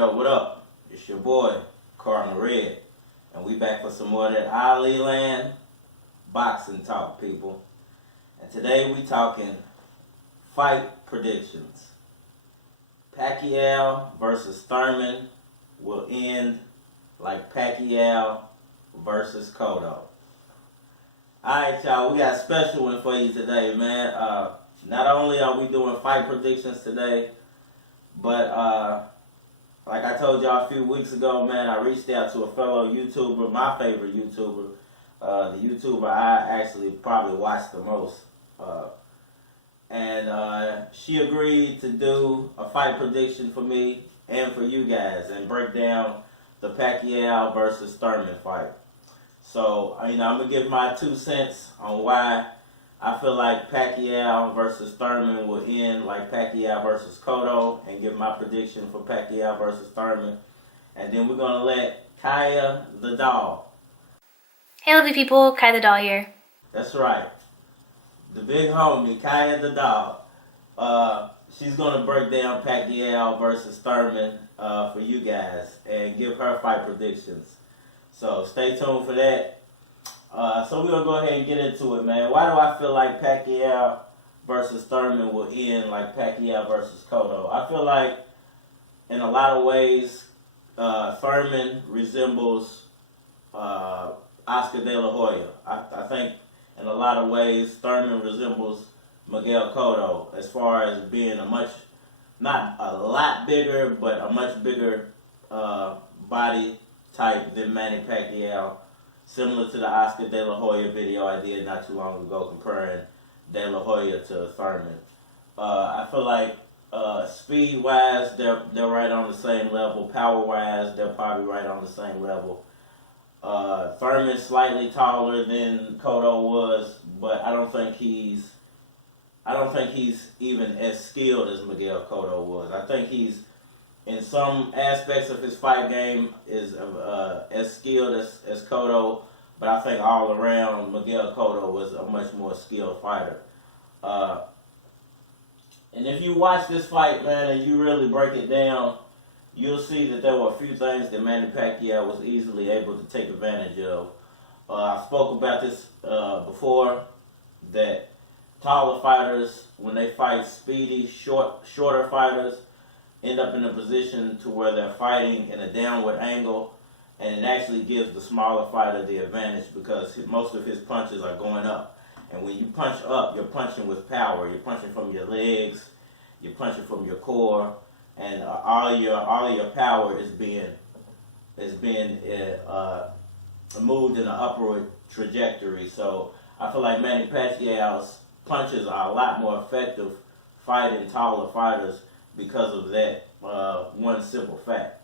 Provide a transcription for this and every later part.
what up? It's your boy, Cardinal Red, and we back for some more of that Ali Land boxing talk, people. And today we talking fight predictions. Pacquiao versus Thurman will end like Pacquiao versus Cotto. Alright, y'all, we got a special one for you today, man. Not only are we doing fight predictions today, but like I told y'all a few weeks ago, man, I reached out to a fellow YouTuber, my favorite YouTuber, the YouTuber I actually probably watch the most. And she agreed to do a fight prediction for me and for you guys and break down the Pacquiao versus Thurman fight. So, I'm going to give my 2 cents on why I feel like Pacquiao versus Thurman will end like Pacquiao versus Cotto, and give my prediction for Pacquiao versus Thurman. And then we're going to let Kiah the doll. Hey lovely people, Kiah the doll here. That's right. The big homie, Kiah the doll. She's going to break down Pacquiao versus Thurman for you guys and give her fight predictions. So stay tuned for that. So we're going to go ahead and get into it, man. Why do I feel like Pacquiao versus Thurman will end like Pacquiao versus Cotto? I feel like in a lot of ways, Thurman resembles Oscar De La Hoya. I think in a lot of ways, Thurman resembles Miguel Cotto as far as being not a lot bigger, but a much bigger body type than Manny Pacquiao. Similar to the Oscar De La Hoya video I did not too long ago comparing De La Hoya to Thurman. I feel like speed-wise, they're right on the same level. Power-wise, they're probably right on the same level. Thurman's slightly taller than Cotto was, but I don't think he's even as skilled as Miguel Cotto was. I think he's, in some aspects of his fight game, is as skilled as Cotto, but I think all around Miguel Cotto was a much more skilled fighter. And if you watch this fight, man, and you really break it down, you'll see that there were a few things that Manny Pacquiao was easily able to take advantage of. I spoke about this before, that taller fighters, when they fight speedy, shorter fighters, end up in a position to where they're fighting in a downward angle, and it actually gives the smaller fighter the advantage because most of his punches are going up. And when you punch up, you're punching with power. You're punching from your legs, you're punching from your core, and all your power is being moved in an upward trajectory. So I feel like Manny Pacquiao's punches are a lot more effective fighting taller fighters because of that one simple fact.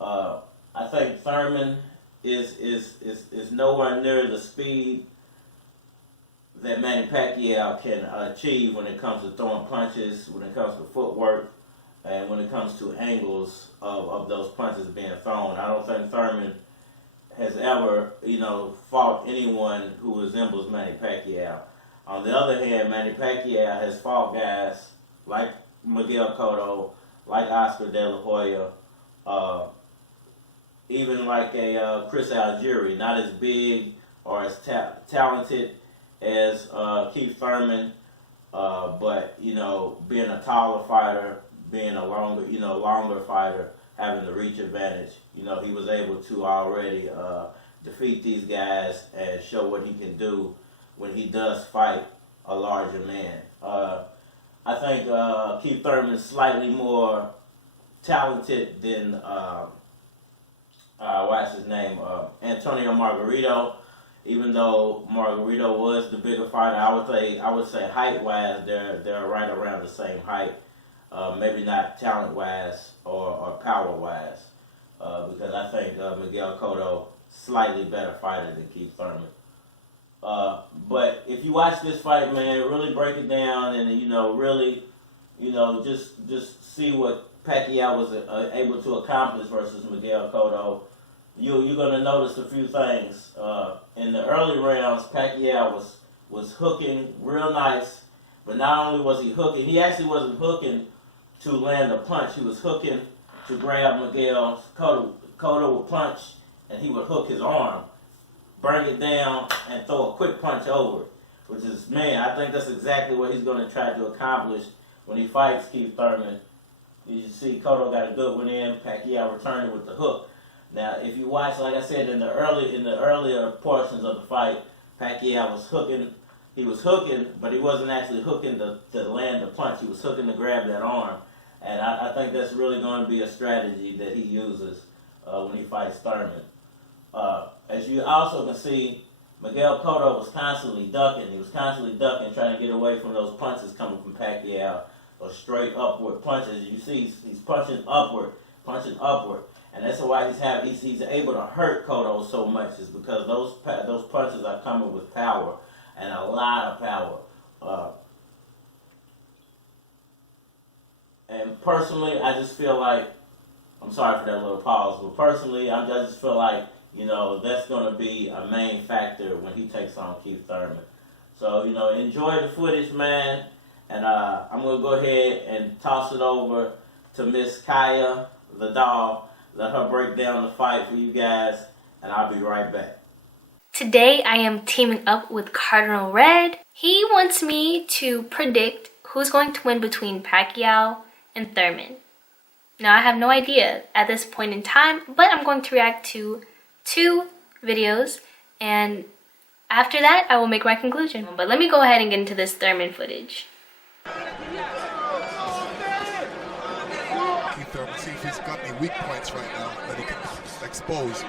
I think Thurman is nowhere near the speed that Manny Pacquiao can achieve when it comes to throwing punches, when it comes to footwork, and when it comes to angles of those punches being thrown. I don't think Thurman has ever, fought anyone who resembles Manny Pacquiao. On the other hand, Manny Pacquiao has fought guys like Miguel Cotto, like Oscar De La Hoya, even like a Chris Algieri, not as big or as talented as Kieth Thurman, but being a taller fighter, being a longer fighter, having the reach advantage, he was able to already defeat these guys and show what he can do when he does fight a larger man. I think Kieth Thurman is slightly more talented than what's his name, Antonio Margarito. Even though Margarito was the bigger fighter, I would say height-wise, they're right around the same height. Maybe not talent-wise or power-wise, because I think Miguel Cotto slightly better fighter than Kieth Thurman. But if you watch this fight, man, really break it down and really, just see what Pacquiao was able to accomplish versus Miguel Cotto. You're gonna notice a few things. In the early rounds, Pacquiao was hooking real nice, but not only was he hooking, he actually wasn't hooking to land a punch. He was hooking to grab Miguel. Cotto would punch, and he would hook his arm, bring it down, and throw a quick punch over it. Which is, man, I think that's exactly what he's going to try to accomplish when he fights Kieth Thurman. You see Cotto got a good one in, Pacquiao returning with the hook. Now, if you watch, like I said, in the earlier portions of the fight, Pacquiao was hooking. He was hooking, but he wasn't actually hooking to land the punch. He was hooking to grab that arm. And I think that's really going to be a strategy that he uses when he fights Thurman. As you also can see, Miguel Cotto was constantly ducking. He was constantly ducking, trying to get away from those punches coming from Pacquiao, or straight upward punches. You see, he's punching upward. And that's why he's able to hurt Cotto so much, is because those punches are coming with power, and a lot of power. And personally, I just feel like, I'm sorry for that little pause, but personally, I just feel like, that's going to be a main factor when he takes on Kieth Thurman. So, enjoy the footage, man. And I'm going to go ahead and toss it over to Miss Kiah, the doll. Let her break down the fight for you guys, and I'll be right back. Today I am teaming up with Cardinal Red. He wants me to predict who's going to win between Pacquiao and Thurman. Now, I have no idea at this point in time, but I'm going to react to 2 videos, and after that I will make my conclusion. But let me go ahead and get into this Thurman footage. Keith Thurman, see if he's got any weak points right now that he can expose.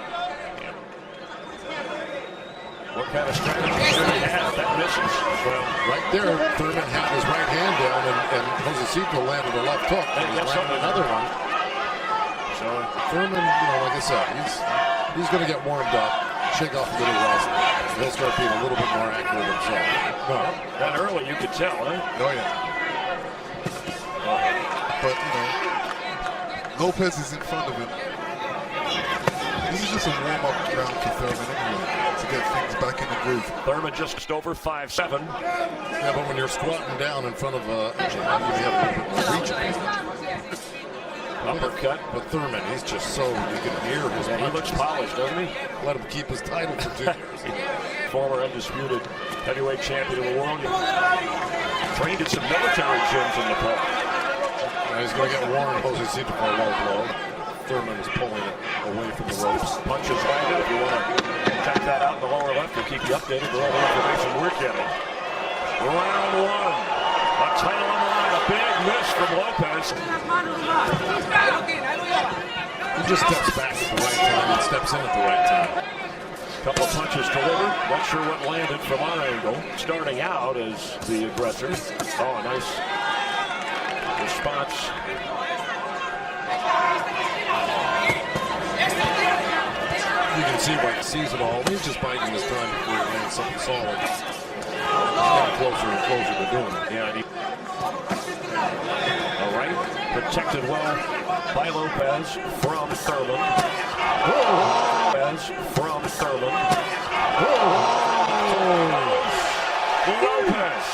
What kind of strategy should he have? That misses. Well, right there, Thurman had his right hand down, and Josecito landed a left hook, and he landed another one. So Thurman, like I said, he's going to get warmed up, shake off a little rust, and he'll start being a little bit more accurate himself. No. that early you could tell, huh? Oh, yeah. But, Lopez is in front of him. This is just a warm-up round for Thurman anyway, to get things back in the groove. Thurman just over 5'7". Yeah, but when you're squatting down in front of a jab, you have a little bit more reach. Uppercut. But Thurman, he's just so, you can hear his He looks polished, doesn't he? Let him keep his title for 2 years. Former undisputed heavyweight champion of the world. Trained at some military gyms in Nepal. Now he's going to get Warren Josecito for a low blow. Thurman is pulling it away from the ropes. Punches landed. If you want to check that out in the lower left, we'll keep you updated with all the information we're getting. Round 1. A title on the line. A big miss from Lopez. He just steps back at the right time and steps in at the right time. Couple of punches delivered. Not sure what landed from our angle. Starting out as the aggressor. Oh, a nice response. You can see why he sees it all. He's just biding his time before he lands something solid. He's getting closer and closer to doing it. Yeah, all right. Protected well by Lopez from Thurman. Lopez from Thurman. Lopez.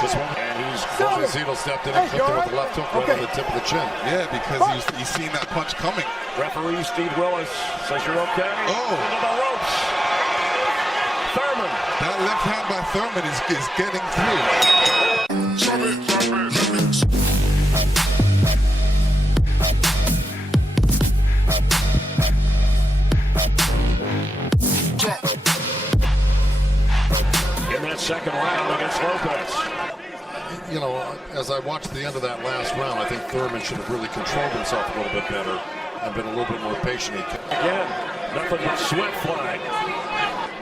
Just one. And Josecito stepped in and clipped him with the left hook right on the tip of the chin. Yeah, because he's seen that punch coming. Referee Steve Willis says you're okay. Oh. Into the ropes. Thurman. That left hand by Thurman is getting through. In that second round against Lopez. As I watched the end of that last round, I think Thurman should have really controlled himself a little bit better and been a little bit more patient. Again, nothing but sweat flag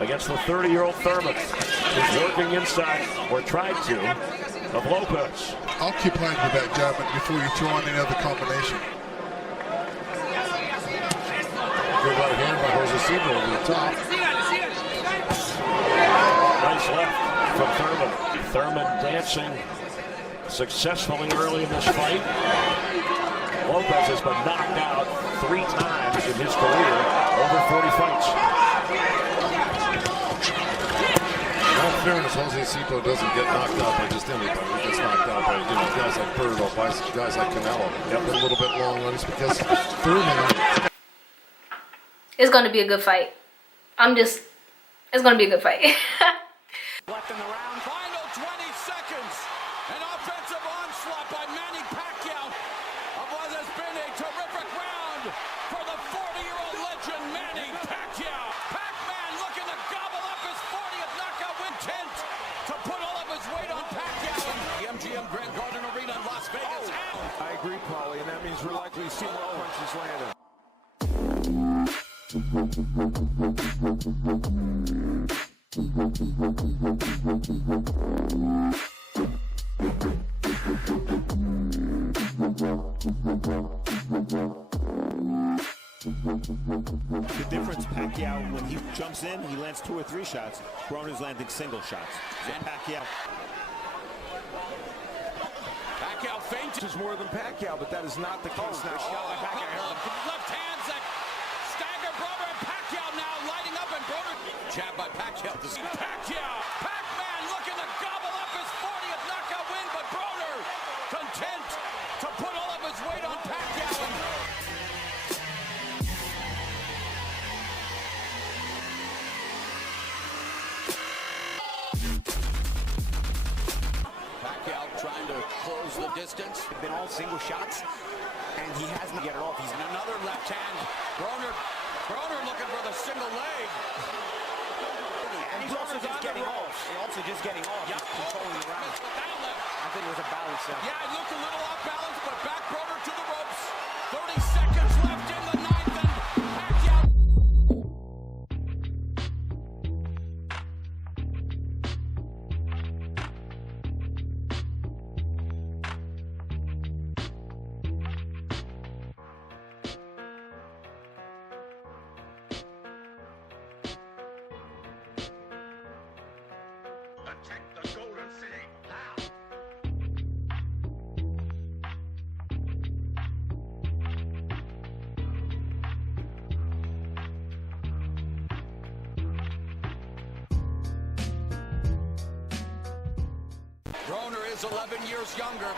against the 30-year-old Thurman, who's working inside, or tried to, of Lopez. Occupied with that jab before you throw on any other combination. Good right hand by Josecito over the top. Nice left from Thurman. Thurman dancing successfully early in this fight. Lopez has been knocked out 3 times in his career, over 40 fights. In all fairness, Josecito doesn't get knocked out by just anybody. He gets knocked out by guys like Bird or by guys like Canelo. Yep. A little bit Pacquiao already because Thurman. It's gonna be a good fight. It's gonna be a good fight. Left in the round. Final 20 seconds. An offensive onslaught by Manny Pacquiao of what has been a terrific round for the 40-year-old legend Manny Pacquiao. Pacman looking to gobble up his 40th knockout win, intent to put all of his weight on Pacquiao. The MGM Grand Garden Arena in Las Vegas. I agree, Paulie, and that means we're likely to see more punches landed. The difference, Pacquiao, when he jumps in, he lands 2 or 3 shots. Broner's landing single shots. So Pacquiao Feints is more than Pacquiao, but that is not the case now. Left hands that stagger Broner, and Pacquiao now lighting up, and Broner jab by Pacquiao to see Pacquiao. Pacman looking to gobble up his 40th knockout win, but Broner content to put all of his weight on Pacquiao. Pacquiao trying to close the distance. They've been all single shots, and he hasn't get it off. He's in another left hand. Broner looking for the single leg. And he's also just getting off. He's controlling the round. I think it was a balance. Yeah, it looked a little off balance, but back Broner to the ropes. 30 seconds left in the 9th, and Pacquiao. Attack the Golden City now. Broner is 11 years younger.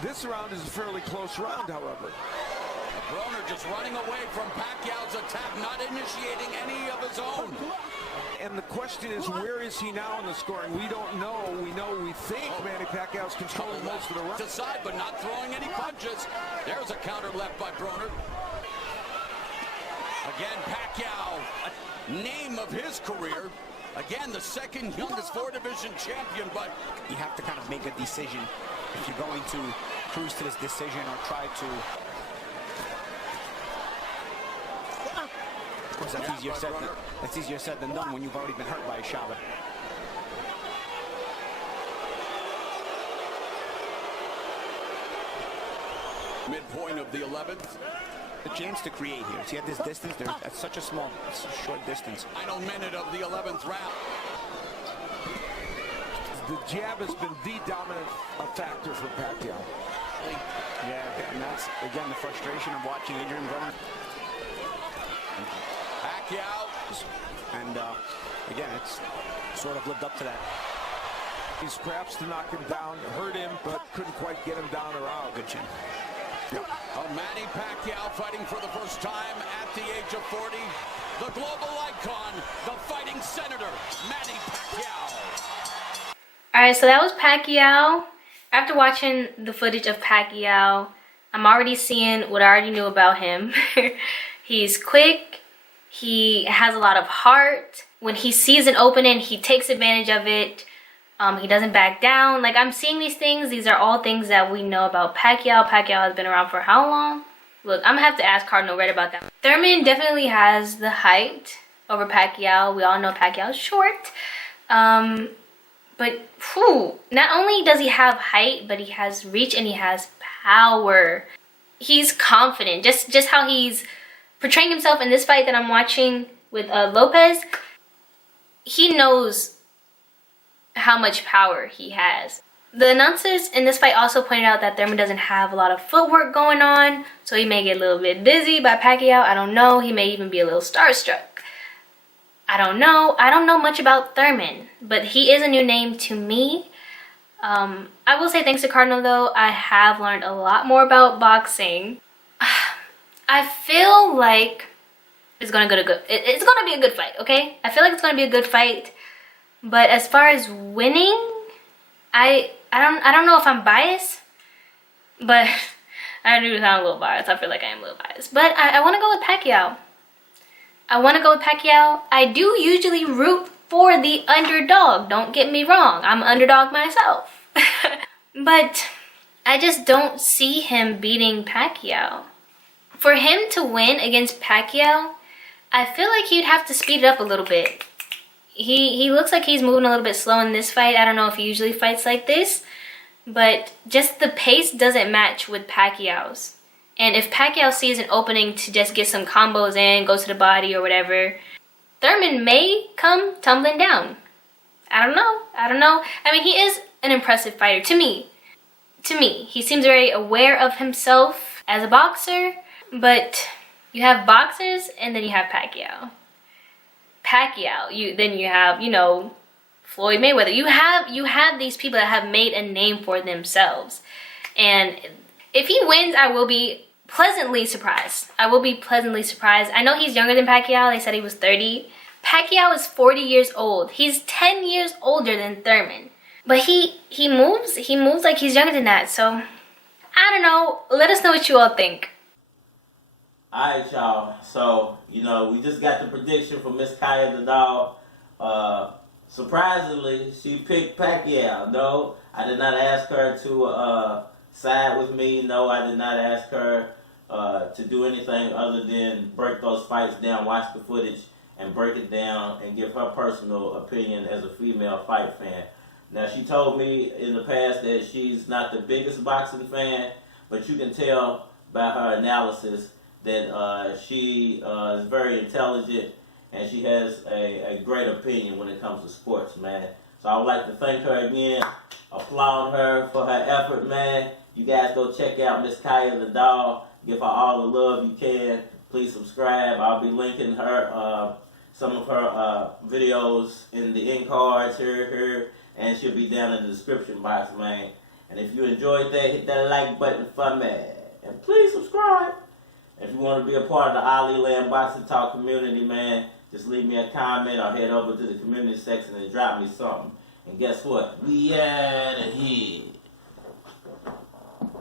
This round is a fairly close round, however. Broner just running away from Pacquiao's attack, not initiating any of his own. And the question is, where is he now in the scoring? We don't know. We think Manny Pacquiao's controlling most of the round. To side, but not throwing any punches. There's a counter left by Broner. Again, Pacquiao, a name of his career. Again, the second youngest 4-division champion, but You have to kind of make a decision if you're going to cruise to this decision or try to. Of course, that's easier said than done when you've already been hurt by a shot. midpoint of the 11th. The chance to create here. See, at this distance, that's such a short distance. Final minute of the 11th round. The jab has been the dominant factor for Pacquiao. Yeah, and that's, again, the frustration of watching Adrian Broner. Pacquiao. And, again, it's sort of lived up to that. He's perhaps to knock him down, hurt him, but couldn't quite get him down or out. Good chin. Manny Pacquiao fighting for the first time at the age of 40. The global icon, the fighting senator, Manny Pacquiao. Alright, so that was Pacquiao. After watching the footage of Pacquiao, I'm already seeing what I already knew about him. He's quick. He has a lot of heart. When he sees an opening, he takes advantage of it. He doesn't back down. Like, I'm seeing these things. These are all things that we know about Pacquiao. Pacquiao has been around for how long? Look, I'm gonna have to ask Cardinal Red about that. Thurman definitely has the height over Pacquiao. We all know Pacquiao's short. But whew, not only does he have height, but he has reach and he has power. He's confident. Just how he's portraying himself in this fight that I'm watching with Lopez. He knows how much power he has. The announcers in this fight also pointed out that Thurman doesn't have a lot of footwork going on, so he may get a little bit dizzy by Pacquiao. I don't know. He may even be a little starstruck. I don't know. I don't know much about Thurman, but he is a new name to me. I will say thanks to Cardinal though, I have learned a lot more about boxing. I feel like it's gonna be a good fight, okay? I feel like it's gonna be a good fight. But as far as winning, I don't know if I'm biased, but I do sound a little biased. I feel like I am a little biased. But I want to go with Pacquiao. I do usually root for the underdog. Don't get me wrong. I'm an underdog myself. But I just don't see him beating Pacquiao. For him to win against Pacquiao, I feel like he'd have to speed it up a little bit. He looks like he's moving a little bit slow in this fight. I don't know if he usually fights like this, but just the pace doesn't match with Pacquiao's. And if Pacquiao sees an opening to just get some combos in, go to the body or whatever, Thurman may come tumbling down. I don't know. I mean, he is an impressive fighter to me. He seems very aware of himself as a boxer, but you have boxers and then you have Pacquiao. Then you have, Floyd Mayweather. You have these people that have made a name for themselves. And if he wins, I will be pleasantly surprised. I know he's younger than Pacquiao. They said he was 30. Pacquiao is 40 years old. He's 10 years older than Thurman. But he moves like he's younger than that. So, I don't know. Let us know what you all think. Alright, y'all. So, we just got the prediction from Miss Kiah the dog. Surprisingly, she picked Pacquiao. No, I did not ask her to side with me. No, I did not ask her to do anything other than break those fights down, watch the footage, and break it down and give her personal opinion as a female fight fan. Now, she told me in the past that she's not the biggest boxing fan, but you can tell by her analysis that she is very intelligent and she has a great opinion when it comes to sports, man. So I would like to thank her again, applaud her for her effort, man. You guys go check out Miss Kiah the dog. Give her all the love you can. Please subscribe. I'll be linking her some of her videos in the end cards here, and she'll be down in the description box, man. And if you enjoyed that, hit that like button for me. And please subscribe. If you want to be a part of the Ali Land Boxing Talk community, man, just leave me a comment or head over to the community section and drop me something. And guess what? We out of here.